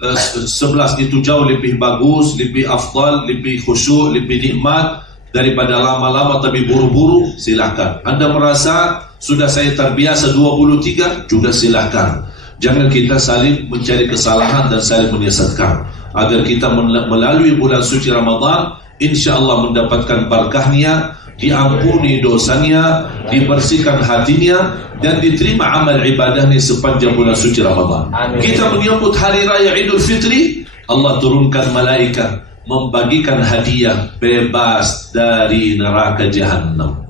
11 itu jauh lebih bagus, lebih afdal, lebih khusyuk, lebih nikmat daripada lama-lama tapi buru-buru, silakan. Anda merasa sudah saya terbiasa 23, juga silakan. Jangan kita saling mencari kesalahan dan saling menyesatkan, agar kita melalui bulan suci Ramadan insya-Allah mendapatkan barakahnya, diampuni dosanya, dibersihkan hatinya, dan diterima amal ibadahnya sepanjang bulan suci Ramadan. Kita menyambut hari raya Idul Fitri, Allah turunkan malaikat membagikan hadiah bebas dari neraka jahanam.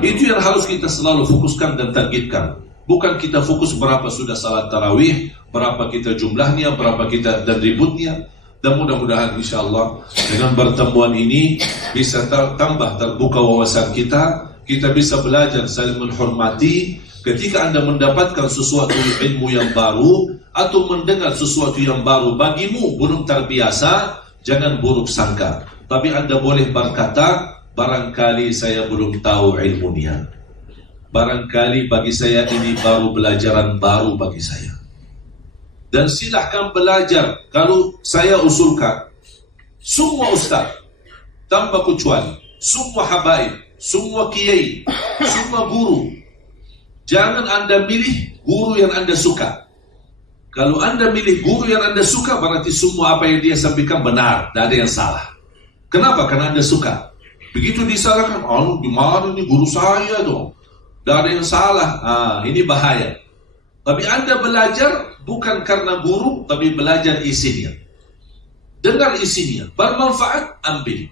Itu yang harus kita selalu fokuskan dan targetkan. Bukan kita fokus berapa sudah salat tarawih, berapa kita jumlahnya, berapa kita dan ributnya. Dan mudah-mudahan insyaAllah dengan pertemuan ini bisa tambah terbuka wawasan kita. Kita bisa belajar saling menghormati. Ketika Anda mendapatkan sesuatu ilmu yang baru atau mendengar sesuatu yang baru bagimu belum terbiasa, jangan buruk sangka. Tapi Anda boleh berkata, barangkali saya belum tahu ilmunya. Barangkali bagi saya ini baru pelajaran baru bagi saya. Dan silahkan belajar. Kalau saya usulkan, semua ustaz tanpa kecuali, semua habaib, semua kiai, semua guru, jangan Anda milih guru yang Anda suka. Kalau Anda milih guru yang Anda suka, berarti semua apa yang dia sampaikan benar, tidak ada yang salah. Kenapa? Karena Anda suka. Begitu disalahkan, gimana ini guru saya dong, tidak ada yang salah. Ini bahaya. Tapi Anda belajar bukan karena guru, tapi belajar isinya. Dengar isinya, bermanfaat, ambil.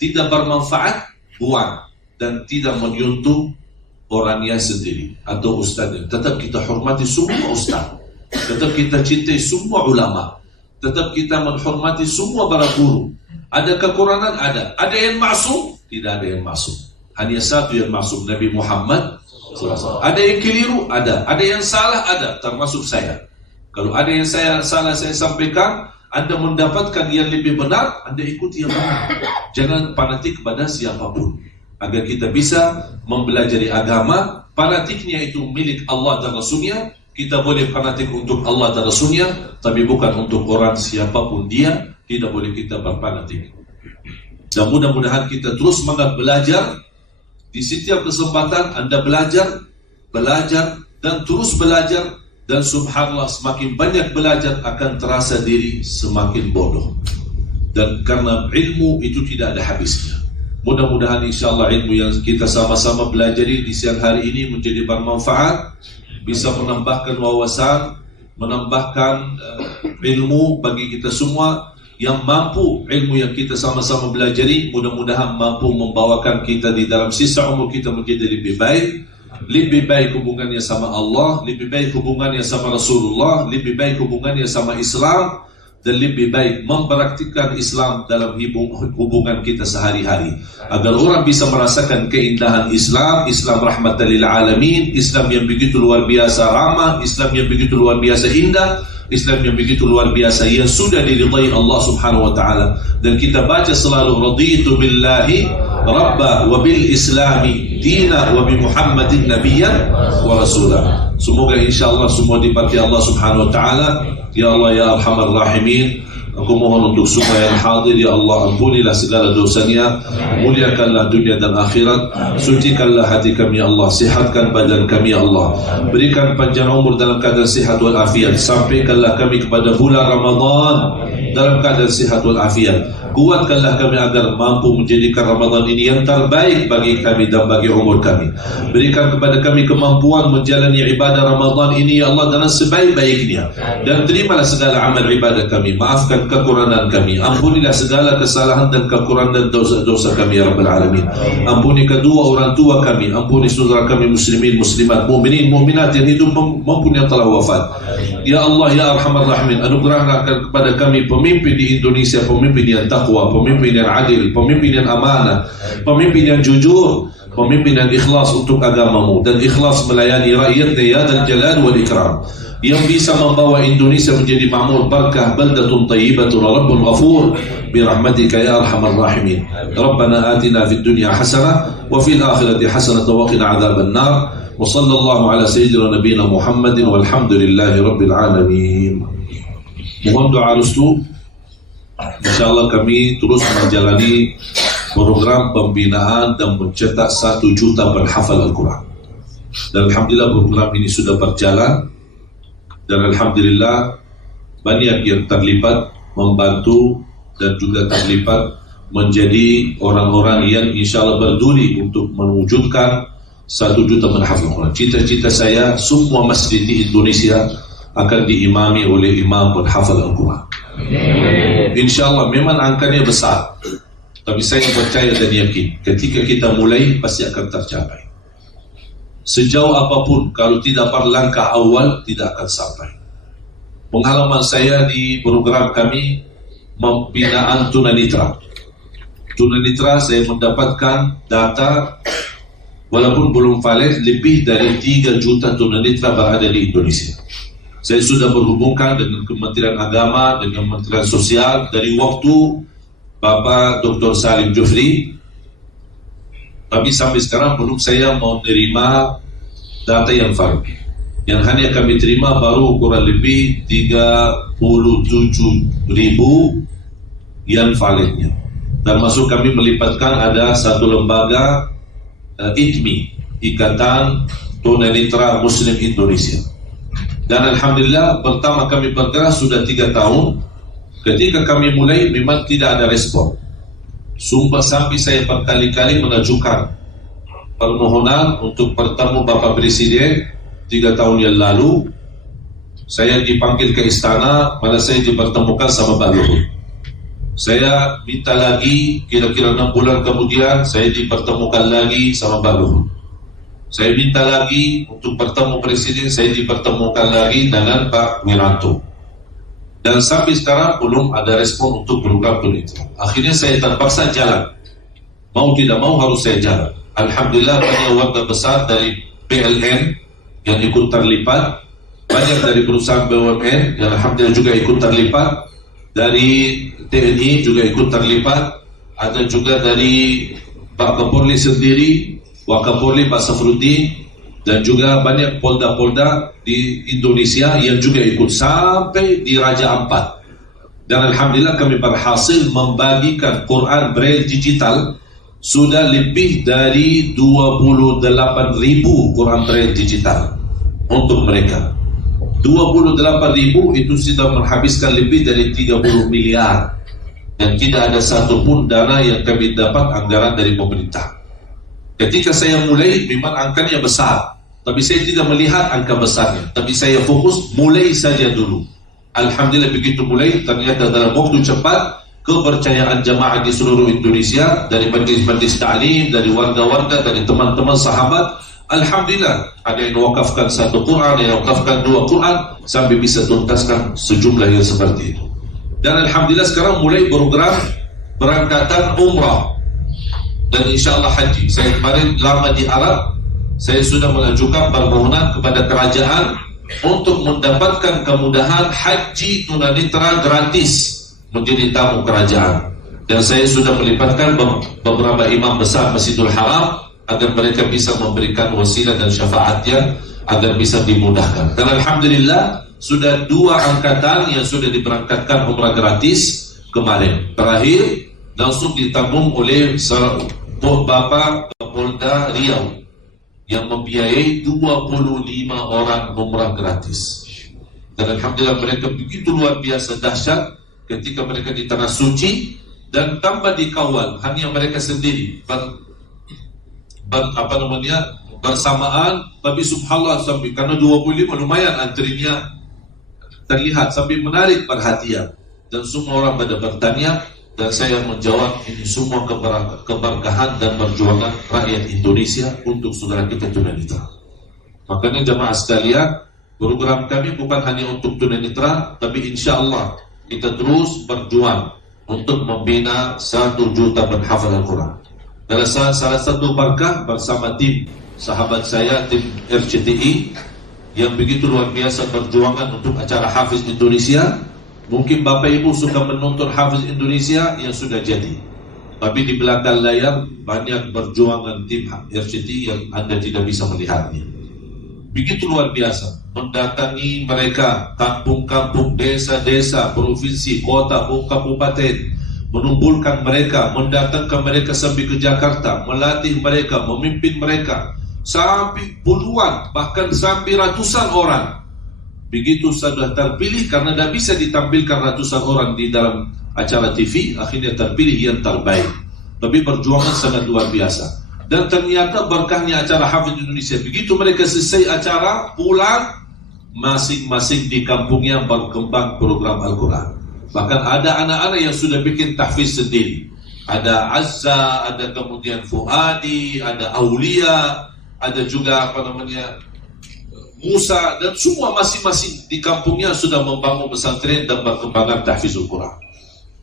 Tidak bermanfaat, buang. Dan tidak menyentuh orangnya sendiri atau ustaznya. Tetap kita hormati semua ustaz, tetap kita cintai semua ulama, tetap kita menghormati semua para guru. Ada kekurangan, ada yang maksum, tidak ada yang maksum. Hanya satu yang maksum, Nabi Muhammad SAW. Ada yang keliru, ada yang salah, ada, termasuk saya. Kalau ada yang salah saya sampaikan, Anda mendapatkan yang lebih benar, Anda ikuti yang benar. Jangan fanatik kepada siapapun. Agar kita bisa mempelajari agama, fanatiknya itu milik Allah dan Rasulnya. Kita boleh fanatik untuk Allah dan Rasulnya, tapi bukan untuk orang siapapun dia. Tidak boleh kita berfanatik. Dan mudah-mudahan kita terus semangat belajar. Di setiap kesempatan Anda belajar, dan terus belajar. Dan subhanallah, semakin banyak belajar akan terasa diri semakin bodoh. Dan karena ilmu itu tidak ada habisnya. Mudah-mudahan insyaAllah ilmu yang kita sama-sama belajari di siang hari ini menjadi bermanfaat, bisa menambahkan wawasan, menambahkan ilmu bagi kita semua. Yang mampu ilmu yang kita sama-sama belajari, mudah-mudahan mampu membawakan kita di dalam sisa umur kita menjadi lebih baik. Lebih baik hubungannya sama Allah, lebih baik hubungannya sama Rasulullah, lebih baik hubungannya sama Islam, dan lebih baik mempraktikkan Islam dalam hubungan kita sehari-hari. Agar orang bisa merasakan keindahan Islam, Islam rahmatan lil alamin, Islam yang begitu luar biasa ramah, Islam yang begitu luar biasa indah, Islam yang begitu luar biasa yang sudah diridai Allah Subhanahu wa taala. Dan kita baca selalu raditu billahi rabba wa bil islami dina wa bi Muhammadin nabiyyan wa rasulah. Semoga insyaallah semua diberkati Allah Subhanahu wa taala. Ya Allah ya Arhamar Rahimin, aku mohon untuk semua yang hadir, ya Allah ampunilah segala dosanya, muliakanlah dunia dan akhirat, sucikanlah hati kami ya Allah, sihatkan badan kami ya Allah, berikan panjang umur dalam keadaan sihat wal afiat, sampaikanlah kami kepada bulan Ramadan dalam keadaan sihat wal afiat, kuatkanlah kami agar mampu menjadikan Ramadan ini yang terbaik bagi kami dan bagi umur kami. Berikan kepada kami kemampuan menjalani ibadah Ramadan ini ya Allah dengan sebaik-baiknya, dan terimalah segala amal ibadah kami, maafkan kekurangan kami, ampunilah segala kesalahan dan kekurangan dan dosa-dosa kami ya Rabbal Alamin. Ampuni kedua orang tua kami, ampuni saudara kami muslimin, muslimat, mu'minin, mu'minat yang hidup maupun yang telah wafat. Ya Allah ya Arhamar Rahimin, anugerahkan kepada kami pemimpin di Indonesia, pemimpin yang taqwa, pemimpin yang adil, pemimpin yang amanah, pemimpin yang jujur, pemimpin yang ikhlas untuk agamamu dan ikhlas melayani rakyatnya ya Dzal Jalal wal Ikram, yang bisa membawa Indonesia menjadi makmur barakah, baldatun thayyibatun, rabbun ghafur, birahmatika ya Arhamar Rahimin. Rabbana atina fid dunya hasanah wa fil akhirati hasanah wa qina adzaban nar. Wa sallallahu ala sayyidina nabiyina Muhammadin walhamdulillahi rabbil alamin. Mohon doa restu. InsyaAllah kami terus menjalani program pembinaan dan mencetak 1 juta penghafal Al-Quran. Dan alhamdulillah program ini sudah berjalan, dan alhamdulillah banyak yang terlibat membantu dan juga terlibat menjadi orang-orang yang insyaAllah berduri untuk mewujudkan 1 juta penghafal Al-Quran. Cita-cita saya semua masjid di Indonesia akan diimami oleh imam penghafal Al-Quran. InsyaAllah memang angkanya besar, tapi saya percaya dan yakin ketika kita mulai pasti akan tercapai. Sejauh apapun kalau tidak berlangkah awal tidak akan sampai. Pengalaman saya di program kami pembinaan tunanetra. Tunanetra saya mendapatkan data, walaupun belum valid, lebih dari 3 juta tunanetra berada di Indonesia. Saya sudah berhubungkan dengan Kementerian Agama, dengan Kementerian Sosial dari waktu Bapak Dr. Salim Jufri, tapi sampai sekarang belum saya mau terima data yang valid. Yang hanya kami terima baru kurang lebih 37.000 yang validnya. Termasuk kami melibatkan ada satu lembaga ITMI, Ikatan Tunanetra Muslim Indonesia. Dan alhamdulillah pertama kami bergerak sudah 3 tahun. Ketika kami mulai memang tidak ada respon. Sumpah sampai saya berkali-kali mengajukan permohonan untuk bertemu Bapak Presiden 3 tahun yang lalu. Saya dipanggil ke istana, malah saya dipertemukan sama Pak Luhut. Saya minta lagi, kira-kira 6 bulan kemudian saya dipertemukan lagi sama Pak Luhut. Saya minta lagi untuk bertemu Presiden, saya dipertemukan lagi dengan Pak Wiranto. Dan sampai sekarang belum ada respon untuk program itu. Akhirnya saya terpaksa jalan. Mau tidak mau harus saya jalan. Alhamdulillah banyak warga besar dari PLN yang ikut terlibat. Banyak dari perusahaan BUMN yang alhamdulillah juga ikut terlibat. dari TNI juga ikut terlibat, ada juga dari Pak Kapolri sendiri, Wakapolri Pak Safruddin, dan juga banyak polda-polda di Indonesia yang juga ikut sampai di Raja Ampat. Dan alhamdulillah kami berhasil membagikan Quran Braille digital sudah lebih dari 28.000 Quran Braille digital untuk mereka. 28.000 itu sudah menghabiskan lebih dari 30 miliar. Dan tidak ada satupun dana yang kami dapat anggaran dari pemerintah. Ketika saya mulai memang angkanya besar, tapi saya tidak melihat angka besarnya, tapi saya fokus mulai saja dulu. Alhamdulillah begitu mulai, ternyata dalam waktu cepat kepercayaan jamaah di seluruh Indonesia, dari majlis-majlis ta'lim, dari warga-warga, dari teman-teman sahabat, alhamdulillah ada yang wakafkan 1 Quran, yang wakafkan 2 Quran, sampai bisa tuntaskan sejumlah yang seperti itu. Dan alhamdulillah sekarang mulai program berangkatan umrah dan insyaAllah haji. Saya kemarin lama di Arab, saya sudah mengajukan permohonan kepada kerajaan untuk mendapatkan kemudahan haji tunanetra gratis menjadi tamu kerajaan. Dan saya sudah melibatkan beberapa imam besar Masjidil Haram agar mereka bisa memberikan wasilah dan syafaatnya agar bisa dimudahkan. Dan alhamdulillah sudah 2 angkatan yang sudah diberangkatkan umrah gratis kemarin. Terakhir langsung ditanggung oleh Bapak Kapolda Riau yang membiayai 25 orang umrah gratis. Dan alhamdulillah mereka begitu luar biasa dahsyat ketika mereka di tanah suci dan tanpa dikawal, hanya mereka sendiri bersamaan. Tapi subhanallah, sampai karena 25 lumayan antrinya terlihat sampai menarik perhatian dan semua orang pada bertanya. Dan saya menjawab, ini semua keberkahan dan perjuangan rakyat Indonesia untuk saudara kita tunanetra. Makanya jemaah sekalian, program kami bukan hanya untuk tunanetra, tapi insya Allah kita terus berjuang untuk membina 1 juta penghafal Al-Quran. Dan salah satu berkah bersama tim sahabat saya, tim RCTI, yang begitu luar biasa perjuangan untuk acara Hafiz Indonesia. Mungkin Bapak Ibu suka menonton Hafiz Indonesia yang sudah jadi, tapi di belakang layar banyak perjuangan tim RCTI yang Anda tidak bisa melihatnya. Begitu luar biasa, mendatangi mereka kampung-kampung, desa-desa, provinsi, kota, kabupaten, mengumpulkan mereka, mendatangkan mereka sampai ke Jakarta, melatih mereka, memimpin mereka, sampai puluhan, bahkan sampai ratusan orang. Begitu sudah terpilih, karena tidak bisa ditampilkan ratusan orang di dalam acara TV, akhirnya terpilih yang terbaik. Tapi perjuangan sangat luar biasa. Dan ternyata berkahnya acara Hafiz Indonesia, begitu mereka selesai acara, pulang, masing-masing di kampungnya berkembang program Al-Quran. Bahkan ada anak-anak yang sudah bikin tahfiz sendiri. Ada Azza, ada kemudian Fuadi, ada Aulia, ada juga Musa, dan semua masing-masing di kampungnya sudah membangun pesantren dan berkembangkan tahfizul Quran.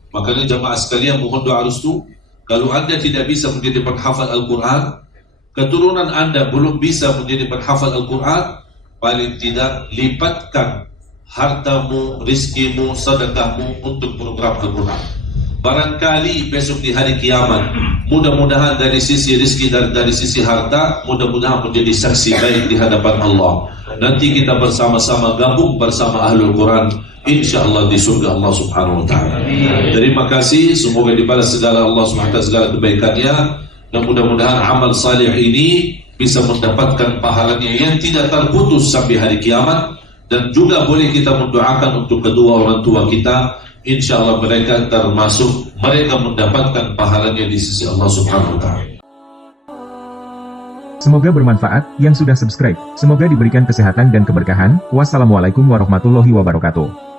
Makanya jamaah sekalian, mohon doa restu. Kalau Anda tidak bisa menjadi penghafal Al-Quran, keturunan Anda belum bisa menjadi penghafal Al-Quran, paling tidak lipatkan hartamu, rizkimu, sedekahmu untuk program Al-Quran. Barangkali besok di hari kiamat, mudah-mudahan dari sisi rizki dan dari sisi harta, mudah-mudahan menjadi saksi baik di hadapan Allah. Nanti kita bersama-sama gabung bersama Ahlul Quran, insyaallah di surga Allah Subhanahu wa taala. Terima kasih, semoga dibalas segala Allah Subhanahu wa taala segala kebaikannya, dan mudah-mudahan amal salih ini bisa mendapatkan pahalanya yang tidak terputus sampai hari kiamat. Dan juga boleh kita mendoakan untuk kedua orang tua kita, insyaallah mereka termasuk mereka mendapatkan pahalanya di sisi Allah Subhanahu wa taala. Semoga bermanfaat yang sudah subscribe. Semoga diberikan kesehatan dan keberkahan. Wassalamualaikum warahmatullahi wabarakatuh.